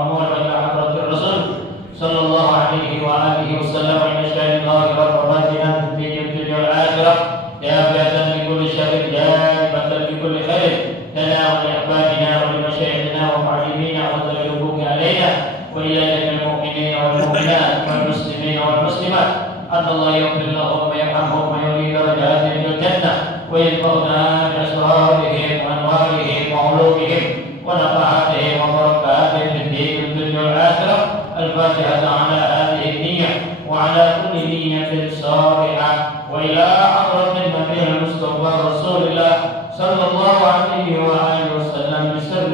المأمون وإلى حضرة الرسول صلى الله عليه وآله وسلم إلى شأن ظاهرا وباطنا في الدنيا والآخرة دافعة لكل شر جالبة لكل خير لنا ولأحبابنا ولمشايخنا ومعلمينا وذوي علينا وإلى جميع المؤمنين والمؤمنات والمسلمين والمسلمات أن الله يغفر لهم ويرحمهم ويولي درجاتهم في الجنة ويرفعنا بأسرارهم وأنوارهم وعلومهم ونفعاتهم وبركاتهم في الدين والدنيا والآخرة. الفاتحة على هذه النية وعلى كل نية صالحة وإلى حضرة النبي المصطفى رسول الله صلى الله عليه وآله وسلم بسر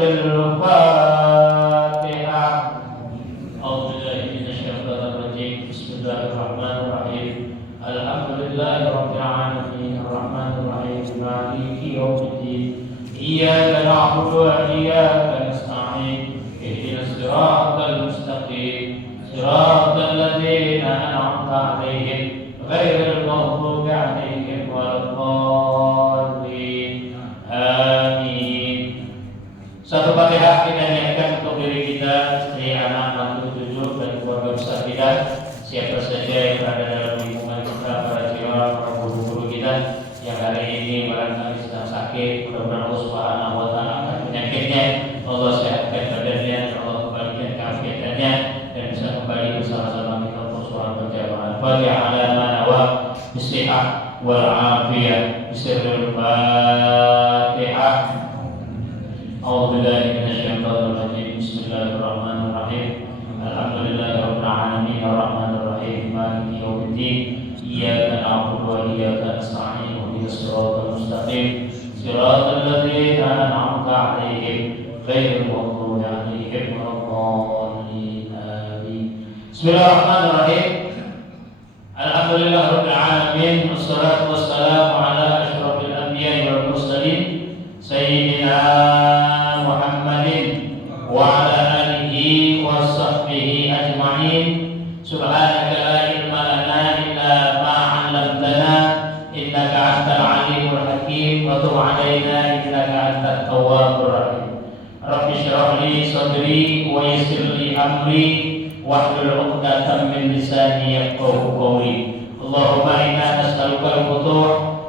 الفاتحة. أعوذ بالله من الشيطان الرجيم. بسم الله الرحمن الرحيم. الحمد لله رب العالمين الرحمن الرحيم مالك يوم الدين إياك نعبد وإياك نستعين اهدنا الصراط المستقيم صراط الذين أنعمت عليهم غير المغضوب عليهم ولا الضالين آمين. Satu Fatihah kita niatkan untuk diri kita, istri, anak, mantu, cucu, dan keluarga besar kita, siapa saja yang berada dalam lingkungan kita, para jiwa, para guru-guru kita yang hari ini barangkali sedang sakit. Mudah-mudahan Allah Subhanahu wa Ta'ala akan penyakitnya, Allah sehatkan badannya, Allah kembalikan keafiatannya, dan bisa kembali bersama-sama kita untuk sholat berjamaah. Fatihah ala manawa bisihah wal afiyah bisirril Fatihah. A'udzu billahi minasyaitonir rajim. Bismillahirrahmanirrahim. Alhamdulillahirabbil alamin arrahmanir rahim maliki yaumiddin iyyaka na'budu wa iyyaka nasta'in ihdinas siratal mustaqim siratal ladzina an'amta 'alaihim ghairil maghdubi 'alaihim waladdallin amin. Bismillahirrahmanirrahim. Alhamdulillahirabbil alamin wassalatu wassalamu ala asyrofil anbiya'i wal mursalin sayyidina Muhammadin wa ala alihi wa sahbihi ajma'in. Subhanaka la ilma lana illa ma 'allamtana innaka antal alimul hakim wa tub 'alaina innaka antat tawwabur rahim. Rabbi shrah li sadri wa yassir li amri wahlul 'uqdatam min lisani yafqahu qawli. Allahumma inna nas'aluka al-futuh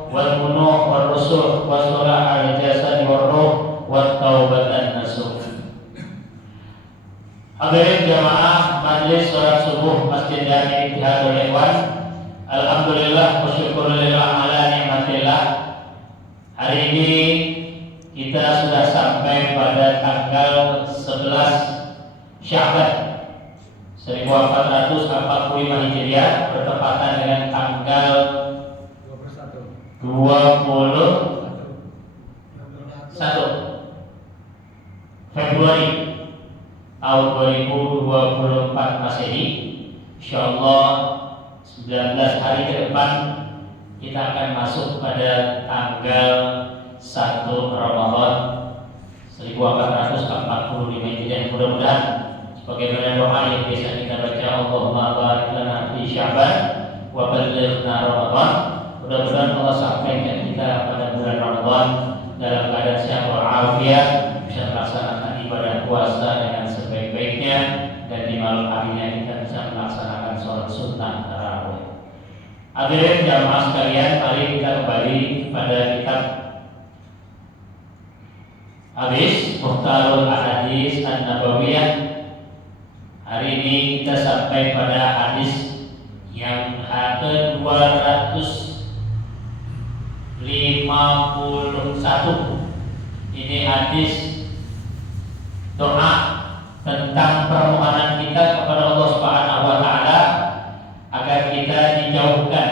wal munuh wal rusuh wa salah al-jasad wal ruh wat taubatan nasuh. Hadirin jamaah majlis salat subuh Masjid Jami Ittihadul Ikhwan. Alhamdulillah wa syukurillah ala nikmatillah. Hari ini kita sudah sampai pada tanggal 11 Sya'ban 1445 Hijriah bertepatan dengan tanggal 21 Februari tahun 2024 Masehi. Insyaallah 19 hari ke depan kita akan masuk pada tanggal 1 Ramadan 1445 Hijriah. Mudah-mudahan sebagaimana doa yang biasa kita baca, Allahumma barik lana fi Sya'ban wa ballighna Ramadan. Mudah-mudahan Allah sampaikan kita pada bulan Ramadan dalam keadaan sehat walafiat, bisa melaksanakan ibadah puasa dengan sebaik-baiknya, dan di malam harinya kita bisa melaksanakan sholat sunnah tarawih. Hadirin jamaah sekalian, mari kita kembali pada kitab Hadis Mukhtarul Ahadits An-Nabawiyah. Hari ini kita sampai pada hadis yang ke-251. Ini hadis doa tentang permohonan kita kepada Allah Subhanahu wa Ta'ala agar kita dijauhkan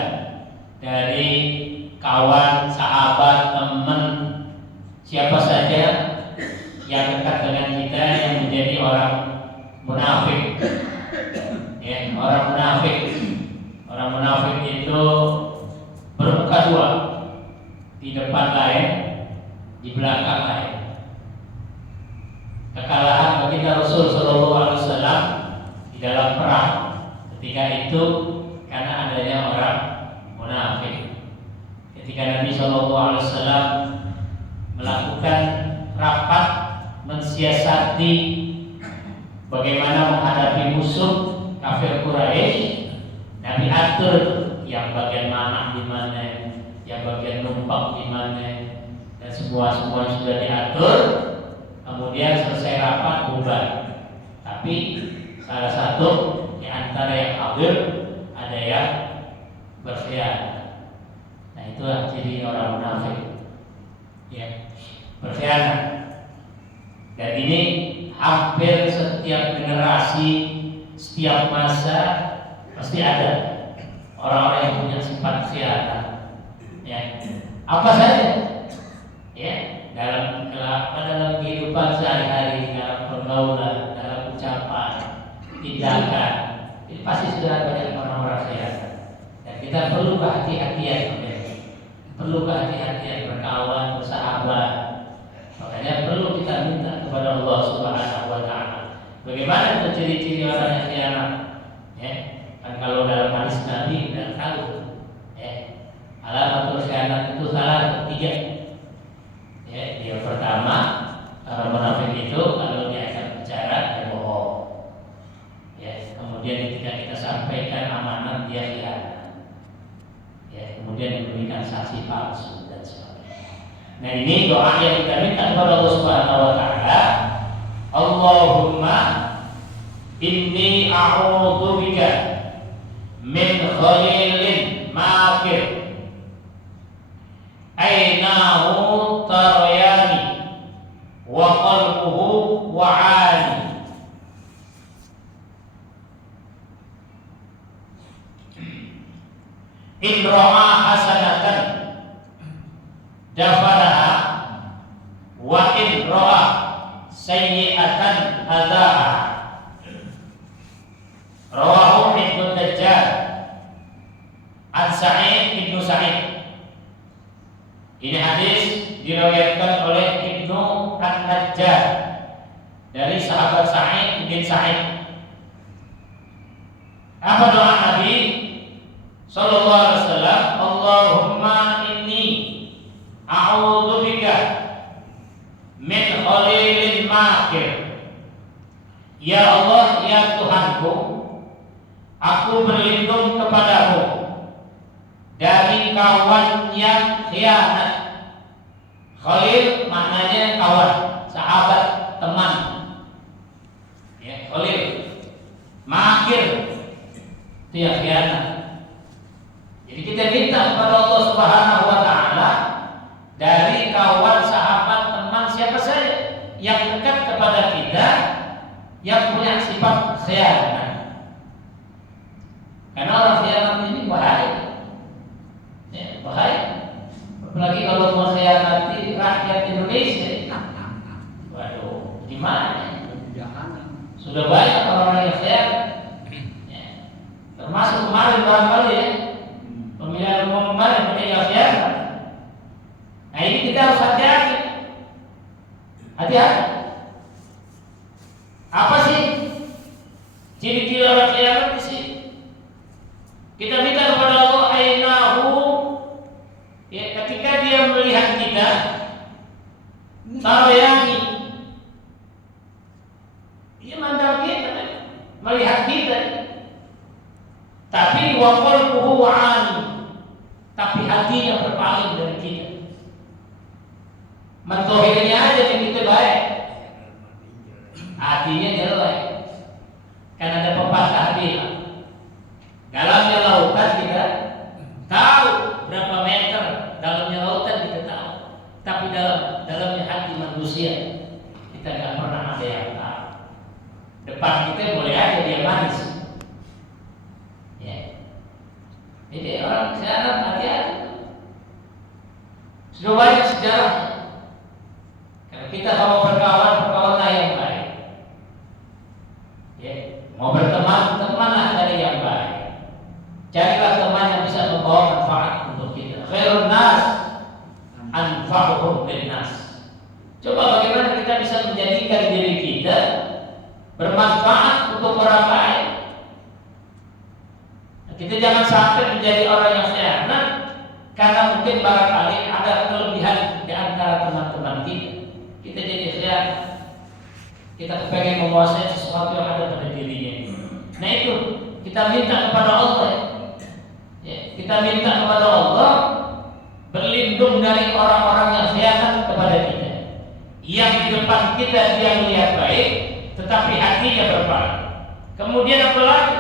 dari kawan, sahabat, teman, siapa saja yang dekat dengan kita yang menjadi orang munafik. Ya, orang munafik itu bermuka dua, di depan lain, di belakang lain. Kekalahan baginda Rasul Sallallahu Alaihi Wasallam di dalam perang ketika itu karena adanya orang munafik. Ketika Nabi Sallallahu Alaihi Wasallam melakukan rapat mensiasati bagaimana menghadapi musuh kafir Quraisy. Nabi atur yang bagian mana di mana, yang bagian numpang di mana, dan semua sudah diatur. Kemudian selesai rapat bubar. Tapi salah satu di antara yang hadir ada yang berkhianat. Nah, itulah ciri orang munafik. Ya, berkhianat. Dan ini hampir setiap generasi, setiap masa pasti ada orang-orang yang punya sifat khianat. Ya, apa saja? Ya, dalam kehidupan sehari-hari, dalam pergaulan, dalam ucapan, tindakan, ini pasti sudah banyak orang-orang khianat. Dan kita perlu kehati-hatian, perlu kehati-hatian berkawan, bersahabat. Makanya perlu kita minta kepada Allah Subhanahu wa Ta'ala. Bagaimana itu ciri-ciri orang yang khianat? Ya, kan kalau dalam hadis Nabi sudah tahu. Ya, alamatul khianat itu salah 3. Ya, yang pertama, orang munafik itu kalau diajak bicara dia bohong. Ya, kemudian ketika kita sampaikan amanat dia khianat. Ya, kemudian diberikan saksi palsu dan sebagainya. Nah, ini doa yang kita minta kepada Allah Subhanahu wa Ta'ala. Allahumma inni a'udzubika min khalilin makir ainahu taryani wa qalbuhu wa'ani. In ra'a hasanatan dafaraha wa in ra'a sayyi'atan hadhaha. Rawahu Ibnu Najjar an Sa'id Ibnu Sa'id. Ini hadis diriwayatkan oleh Ibnu An-Najjar dari sahabat Sa'id bin Sa'id. Apa doa Nabi sallallahu alaihi wasallam? Allahumma inni a'udzubika min khalilin makir. Ya Allah, ya Tuhanku, aku berlindung kepadamu dari kawan yang khianat. Khalil maknanya kawan, sahabat, teman. Ya, khalil. Makir itu yang khianat. Jadi kita minta kepada Allah Subhanahu wa Ta'ala dari kawan, sahabat, teman, siapa saja yang dekat kepada kita yang punya sifat khianat. Karena orang khianat ini bahaya. Ya, bahaya. Apalagi kalau mengkhianati rakyat Indonesia. Waduh, gimana? Sudah banyak orang yang khianat. Ya. Termasuk kemarin barangkali ya, pemilihan umum kemarin yang khianat. Nah, ini kita harus hati-hati. Hati-hati. Apa sih ciri-ciri orang khianat di sini? Kita minta kepada Allah ainahu, ya, ketika dia melihat kita, taryani, dia mandang kita, melihat kita, tapi wa qalbuhu wa'ani, tapi hatinya berpaling dari kita. Mentohirnya aja yang kita baik, hatinya jelek. Kan ada pepatah bilang, dalamnya lautan kita tahu berapa meter, dalamnya lautan kita tahu, tapi dalamnya hati manusia kita nggak pernah ada yang tahu. Depan kita boleh aja dia manis. Ya. Jadi orang khianat hati-hati. Sudah banyak sejarah. Karena kita kalau berkawanlah yang baik. Ya. Mau berteman, temanlah dari yang baik. Carilah teman yang bisa membawa manfaat untuk kita. Khairun nas anfa'uhum linnas. Coba bagaimana kita bisa menjadikan diri kita bermanfaat untuk orang lain. Kita jangan sampai menjadi orang yang khianat karena mungkin barangkali ada kelebihan di antara teman-teman kita. Kita jadi khianat. Kita kepengen menguasai sesuatu yang Nah itu kita minta kepada Allah ya. Kita minta kepada Allah berlindung dari orang-orang yang khianat kepada kita, yang di depan kita dia melihat baik tetapi hatinya berpaling. Kemudian apa lagi?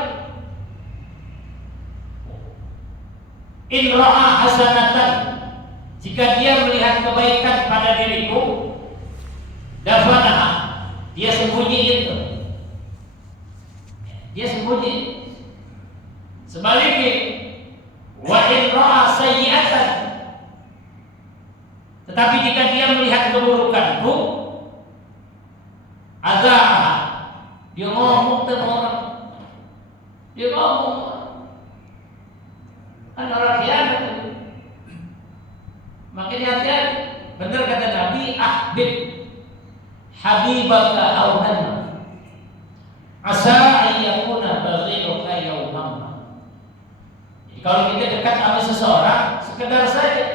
In ra'a hasanatan, jika dia melihat kebaikan pada diriku, dafanaha, dia sembunyi itu. Dia sembunyi. Sebaliknya, wa in ra'a sayyi'atan, tetapi jika dia melihat keburukanku, azaaha, dia ngomong dengan orang. Dia ngomong. Kan orang khianat itu. Makanya hati-hati. Benar kata Nabi, ahbib habibaka aunan asa ayyakuna baghiruka yawman. Jadi kalau kita dekat sama seseorang, sekedar saja.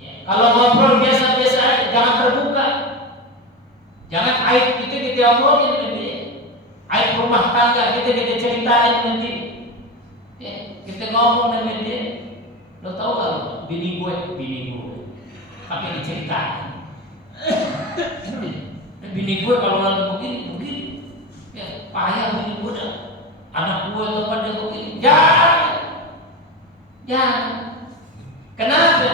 Ya, kalau ngobrol biasa-biasa aja, jangan terbuka. Jangan aib kita omongin dengan dia. Aib rumah tangga kita ceritain dengan dia. Ya, kita ngomong dengan dia. Lo tahu gak lo? Bini gue pakai diceritain. Bini gue kalau lagi begini, ya payah bini gue dah. Anak gue tuh pada begini. Jangan. Kenapa?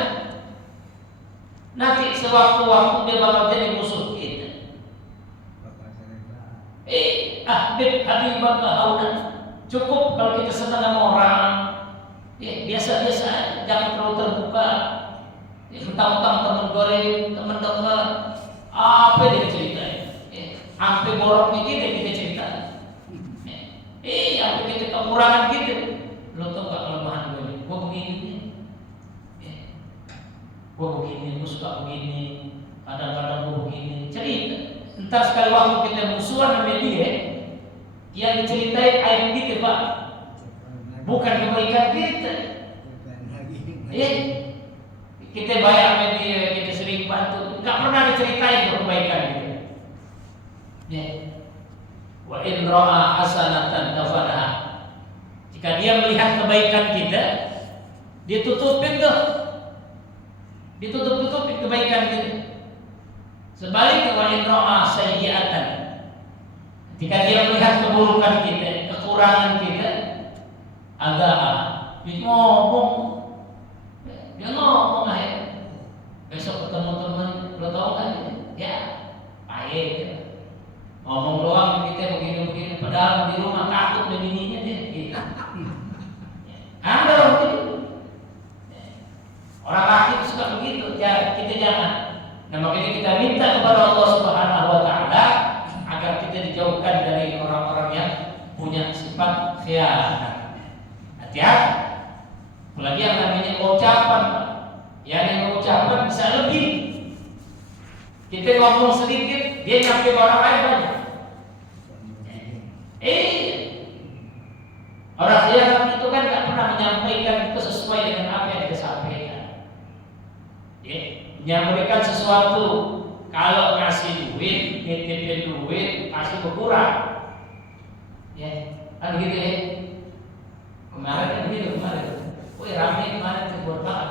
Nanti sewaktu-waktu dia bakal jadi musuh kita. Habibaka aunan. Cukup kalau kita senang sama orang, ya biasa-biasa, jangan terlalu terbuka. Ya, mentang-mentang teman goreng, teman dekat, apa dia ceritain? Sampai boroknya kita ceritain. Sampai kita kekurangan kita. Lo tau gak kelemahan gue ini? Gue begini. Gue begini, gue suka begini. Kadang-kadang gue begini. Cerita. Entar sekali waktu kita musuhan sama dia, yang diceritain aib kita, Pak, bukan kebaikan kita. Kita bayar sama dia, kita sering bantu, nggak pernah diceritain kebaikan kita. Wa in ra'a hasanatan dafanaha. Jika dia melihat kebaikan kita, dia tutupin tuh, ditutup-tutupin kebaikan kita. Sebaliknya wa in ra'a sayyi'atan, jika dia melihat keburukan kita, kekurangan kita, dia ngomong aja. Besok ketemu teman, lo tau kan? Ya, payah gitu. Ngomong doang kita begini-begini, padahal di rumah takut dengan bininya dia. Ada orang begitu. Orang laki itu suka begitu. Ya, kita jangan. Nah, makanya kita minta kepada Allah Subhanahu wa Ta'ala agar kita dijauhkan dari orang-orang yang punya sifat khianat. Hati-hati. Apalagi yang namanya ucapan. Yang ucapan bisa lebih. Kita ngomong sedikit, dia nyampe orang lain banyak. Orang khianat itu kan gak pernah menyampaikan itu sesuai dengan apa yang dia sampaikan. Menyampaikan sesuatu. Kalau ngasih duit, nitipin duit, pasti berkurang. Kan gitu ya. Kemarin kan gitu kemarin. Wih rame kemarin tuh buat banget.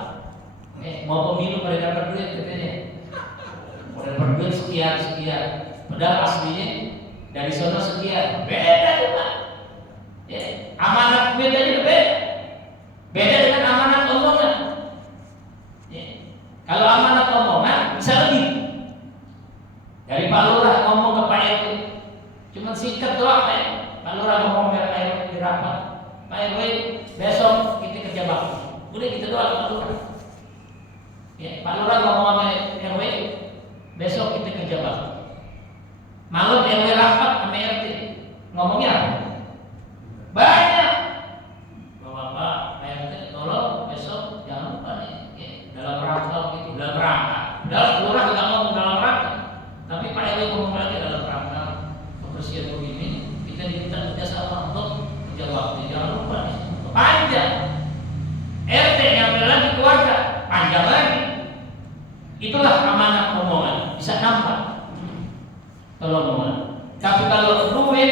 Mau pemilu pada dapat duit katanya. Pada dapat duit sekian. Padahal aslinya dari sono sekian. Beda tuh Pak. Amanat duit aja beda. Beda dengan amanat omongan. Kalau amanat omongan bisa lebih. Dari Pak Lurah ngomong ke Pak RW, cuma singkat doang Pak. Pak Lurah ngomong ke Pak RW di rapat, Pak RW besok kita kerja bakti. Udah gitu doang Pak Lurah. Pak Lurah ngomong sama RW, besok kita kerja bakti. Malam RW rapat sama RT, ngomongnya apa? Banyak. Bapak RT tolong besok jangan lupa nih, dalam rangka gitu, dalam rangka. Dalam Lurah nggak ngomong dalam rangka. Tapi Pak RW ngomong lagi dalam rangka kebersihan begini, kita diminta kerjasama untuk kerja bakti. Jangan lupa nih, panjang. RT ngambil lagi keluarga, panjang lagi. Itulah amanah omongan, bisa nampak kalau omongan. Tapi kalau duit,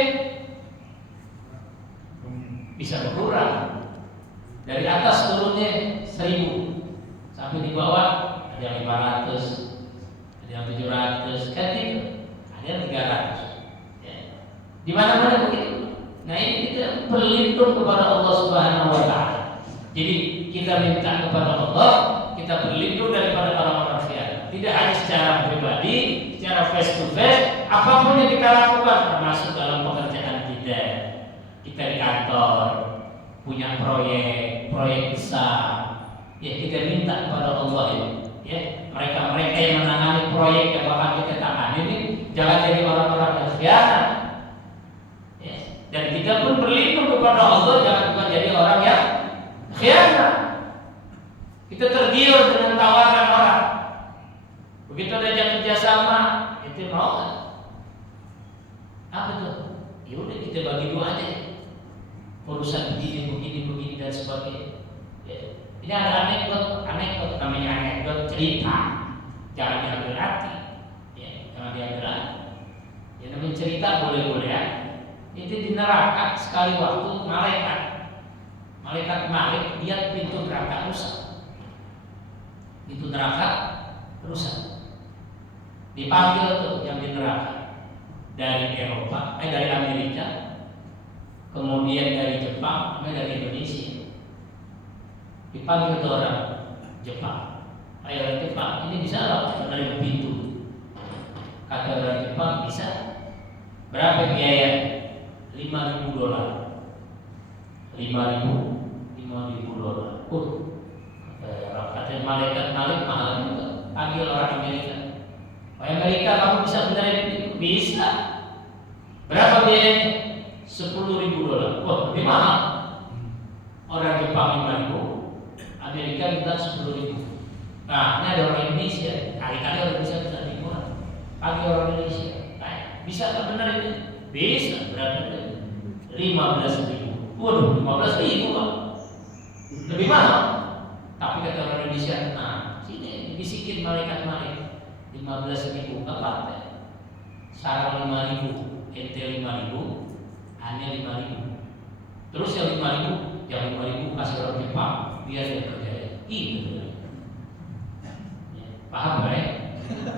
mana begitu. Nah ini kita berlindung kepada Allah Subhanahu wa Ta'ala. Jadi kita minta kepada Allah, kita berlindung daripada orang-orang khianat. Tidak hanya secara pribadi, secara face to face, apapun yang kita lakukan, termasuk dalam pekerjaan kita. Kita di kantor punya proyek besar, ya kita minta kepada Allah ya mereka yang menangani proyek yang bakal kita tangani ini jangan jadi orang-orang yang khianat. Ya, dan kita pun berlindung kepada Allah jangan bukan jadi orang yang khianat. Kita tergiur dengan tawaran orang. Begitu ada kerjasama, itu mau kan? Apa tuh? Ya udah kita bagi dua aja. Urusan begini dan sebagainya. Ya. Ini ada anekdot namanya anekdot cerita. Jangan diambil hati. Ya, jangan diambil hati. Ya namanya cerita boleh-boleh ya. Itu di neraka sekali waktu malaikat lihat pintu neraka rusak. Pintu neraka rusak. Dipanggil tuh yang di neraka dari Eropa, dari Amerika, kemudian dari Jepang, dari Indonesia. Dipanggil tuh orang Jepang. Ayo orang Jepang, ini bisa loh menerima pintu. Kata orang Jepang bisa. Berapa biaya? $5.000. $5.000. Kata malaikat mahal juga. Panggil orang Amerika. Amerika kamu bisa menerima pintu? Bisa. Berapa biayanya? $10.000. Wah, lebih mahal. Orang Jepang 5.000, Amerika minta 10.000. Nah, ini ada orang Indonesia. Kali-kali orang Indonesia bisa lebih murah. Panggil orang Indonesia. Nah, bisa tak benar ini? Bisa. Berapa? 15.000. Waduh, 15.000 Pak. Lebih mahal. Tapi kata orang Indonesia, nah, sini dibisikin malaikat 15.000 apa? Sarang 5.000, ente 5.000, hanya 5.000. Terus yang 5.000 kasih orang Jepang biar dia kerja. Itu. Paham nggak ya?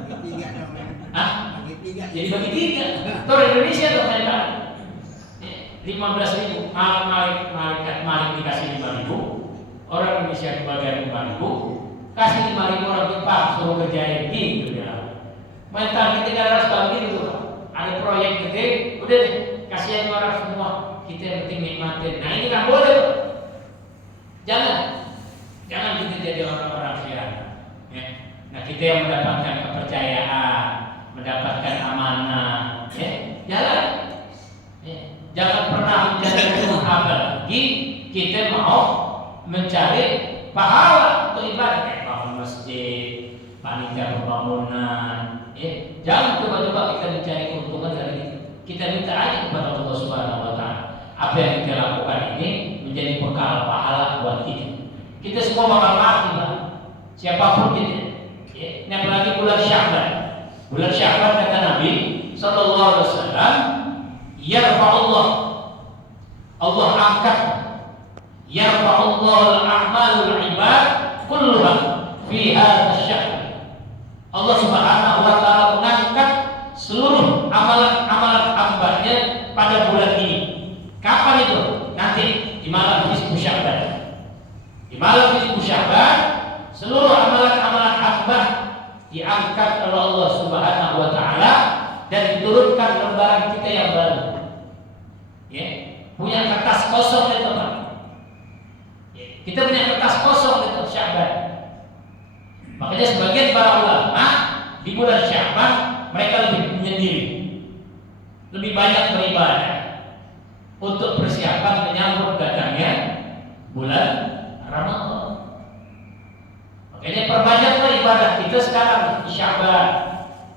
Bagi 3 dong. Hah? Bagi 3. Jadi bagi 3. Tuh Indonesia tuh saya tahu. 15.000, malaikat dikasih 5.000, orang Indonesia kebagian 5.000, kasih 5.000 orang Jepang suruh kerjain gitu ya. Mental kita kan harus bagi gitu. Ada proyek gede, udah deh kasihan orang semua. Kita yang penting nikmatin. Nah ini kan boleh. Jangan kita jadi orang-orang khianat. Ya. Nah kita yang mendapatkan kepercayaan, mendapatkan amanah, ya jalan. Ya. Jangan pernah menjadi apalagi kita mau mencari pahala untuk ibadah kayak bangun masjid, panitia pembangunan. Ya. Jangan coba-coba kita mencari keuntungan dari itu. Kita minta aja kepada Allah Subhanahu wa Ta'ala. Apa yang kita lakukan ini menjadi bekal pahala buat kita. Kita semua bakal mati, Pak. Siapapun kita. Ya. Ini apalagi bulan Sya'ban. Bulan Sya'ban kata Nabi sallallahu alaihi wasallam, yarfa'ullah. Allah angkat. Yarfa'ullahu al-a'malul ibad kulluha fi hadzal syahr. Allah Subhanahu wa Ta'ala mengangkat seluruh amalan-amalan hambanya pada bulan ini. Kapan itu? Nanti di malam nisfu Sya'ban. Di malam nisfu Sya'ban seluruh amalan-amalan hamba diangkat oleh Allah Subhanahu wa Ta'ala dan diturunkan lembaran kita yang baru. Ya, punya kertas kosong itu, Pak. Ya, kita punya kertas kosong itu Sya'ban. Makanya sebagian para ulama di bulan Sya'ban mereka lebih menyendiri, lebih banyak beribadah untuk persiapan menyambut datangnya bulan Ramadan. Makanya perbanyaklah ibadah kita sekarang di Sya'ban,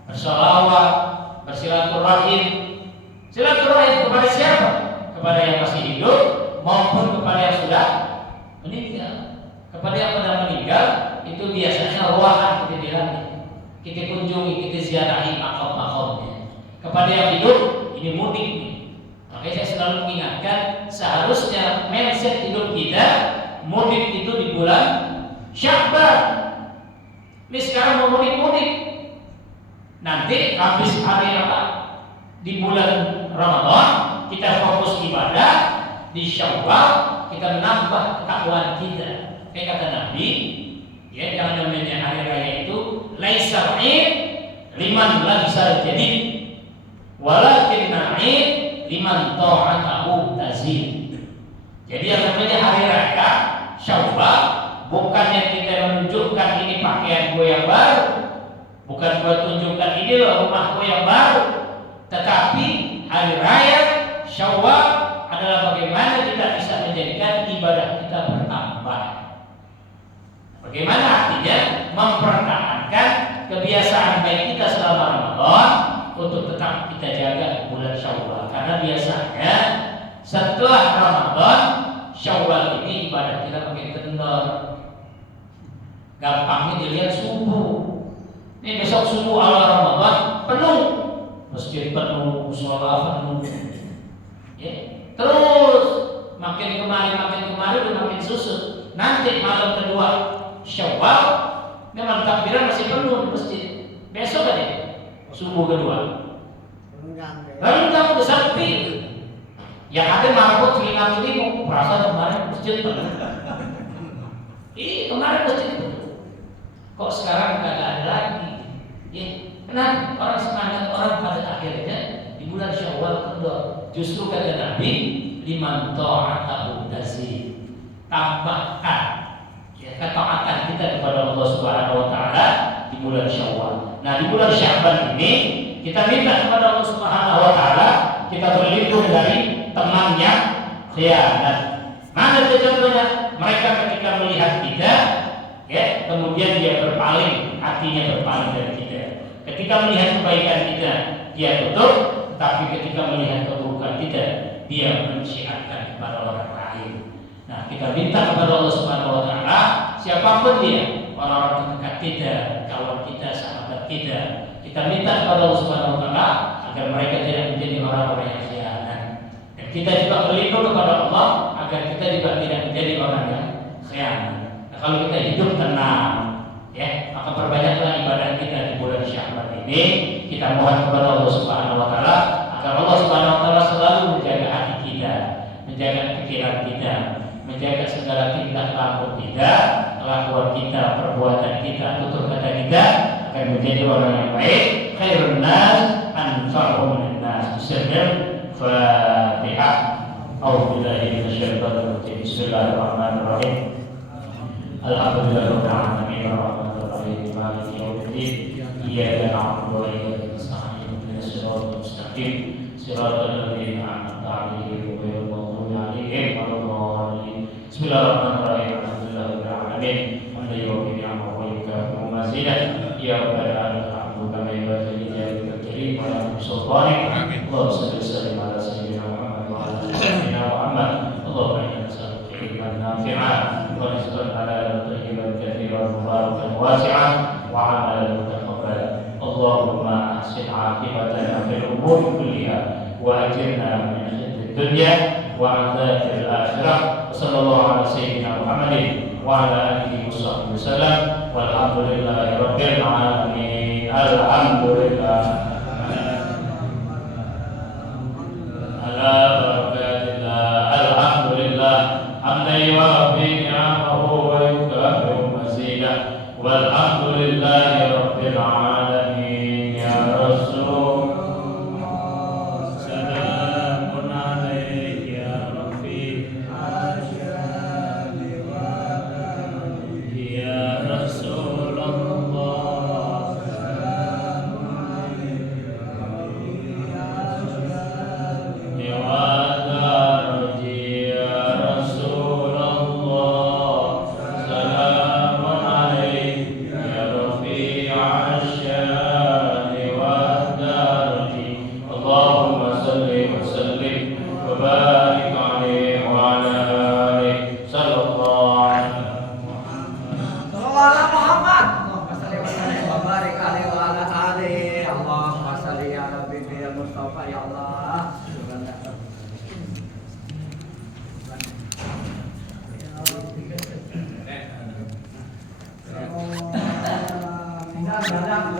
bersolawat, bersilaturahim. Silaturahim kepada siapa? Kepada yang masih hidup maupun kepada yang sudah meninggal. Kepada yang sudah meninggal itu biasanya ruahan kita di langit. Kita kunjungi, kita ziarahi makam-makamnya. Kepada yang hidup ini mudik nih. Makanya saya selalu mengingatkan seharusnya mindset hidup kita mudik itu di bulan Sya'ban. Ini sekarang mau mudik-mudik. Nanti habis hari apa? Di bulan Ramadan kita di Syawal kita menambah ketakwaan kita. Kayak kata Nabi, ya yang namanya hari raya itu laisa id liman lam jadi walakin id liman ta'atahu tazid. Jadi yang namanya hari raya Syawal bukannya kita menunjukkan ini pakaian gue yang baru, bukan gue tunjukkan ini loh rumah gue yang baru, tetapi hari raya Syawal adalah bagaimana kita bisa menjadikan ibadah kita bertambah. Bagaimana artinya mempertahankan kebiasaan baik kita selama Ramadan untuk tetap kita jaga bulan Syawal. Karena biasanya setelah Ramadan Syawal ini ibadah kita makin kendor. Gampangnya dilihat subuh. Ini besok subuh awal Ramadan penuh, masjid penuh, mushola penuh. Ya. Terus makin kemari udah makin susut. Nanti malam kedua Syawal memang takbiran masih penuh di masjid. Besok aja subuh kedua renggang udah sepi. Yang ada marbot telinga telinga perasaan kemarin masjid penuh. Kemarin masjid penuh. Kok sekarang nggak ada lagi? Ya, kenapa orang semangat orang pada akhirnya di bulan Syawal kendor. Justru kata Nabi, liman ta'atahu tazid. Tambahkan ya, ketaatan kita kepada Allah Subhanahu wa taala di bulan Syawal. Nah, di bulan Sya'ban ini kita minta kepada Allah Subhanahu wa taala kita berlindung dari teman yang khianat. Mana contohnya? Mereka ketika melihat kita ya, kemudian dia berpaling, hatinya berpaling dari kita. Ketika melihat kebaikan kita, dia tutup. Tapi ketika melihat keburukan kita, dia mensyiarkan kepada orang lain. Nah, kita minta kepada Allah Subhanahu wa taala, siapapun dia, orang-orang terdekat kita, kawan kita, sahabat kita, kita minta kepada Allah Subhanahu wa taala agar mereka tidak menjadi orang-orang yang khianat. Dan kita juga berlindung kepada Allah agar kita juga tidak menjadi orang yang khianat. Nah, kalau kita hidup tenang, ya, maka perbanyaklah ibadah kita di bulan Sya'ban ini. Kita mohon kepada Allah Subhanahu wa taala agar Allah Subhanahu wa taala selalu menjaga hati kita, menjaga pikiran kita, menjaga segala tingkah laku kita, kelakuan kita, perbuatan kita, tutur kata kita akan menjadi orang yang baik. Khairun nas anfa'uhum linnas. Fatihah. A'udzubillahi minasyaitonir rajim. Bismillahirrahmanirrahim. Alhamdulillahirabbil alamin arrahmanir rahim maliki yaumiddin. Iyyaka na'budu wa iyyaka nasta'in ihdinas siratal mustaqim siratal ladzina an'amta 'alaihim ghairil maghdubi 'alaihim waladdallin. Bismillahirrahmanirrahim. Alhamdulillahirabbil alamin. Hamdan yuwaffi ni'amahu wa yukafi'u mazidah. Ya rabbana alhamdu kama yanbaghi li jalika karim wa la sultanik. Allahumma shalli wa sallim ala sayyidina Muhammad wa ala sayyidina Muhammad. Allahumma inna nas'aluka ilman nafi'an wa rizqan halalan thayyiban katsiran mubarakan wasi'an wa 'amalan mutaqabbalan. Allahumma ahsin 'aqibatana fil umuri kulliha wa ajirna min khizyi dunya wa 'adzabil akhirah. Sallallahu ala sayyidina Muhammadin wa ala alihi washabbihi wasallam. Walhamdulillahi rabbil alamin. Alhamdulillah ala barakatillah. Alhamdulillah hamdan yuwaffi ni'amahu wa yukafi'u mazidah. Walhamdulillahi rabbil alamin. Ya Rasul salamun alayka ya Rafiq ya Rasulullah. Ya Wadarji ya Rasulullah. Salamun alayka ya Rafi'ash syani wadarji. Allahumma salli wa sallim wa barik alaihi wa ala alihi sallallahu alaihi Sallallahu Muhammad. Allahumma salli wa sallim wa barik alaihi wa ala alihi. Allahumma salli ala nabiyyil Mustafa ya Allah. Tinggal banyak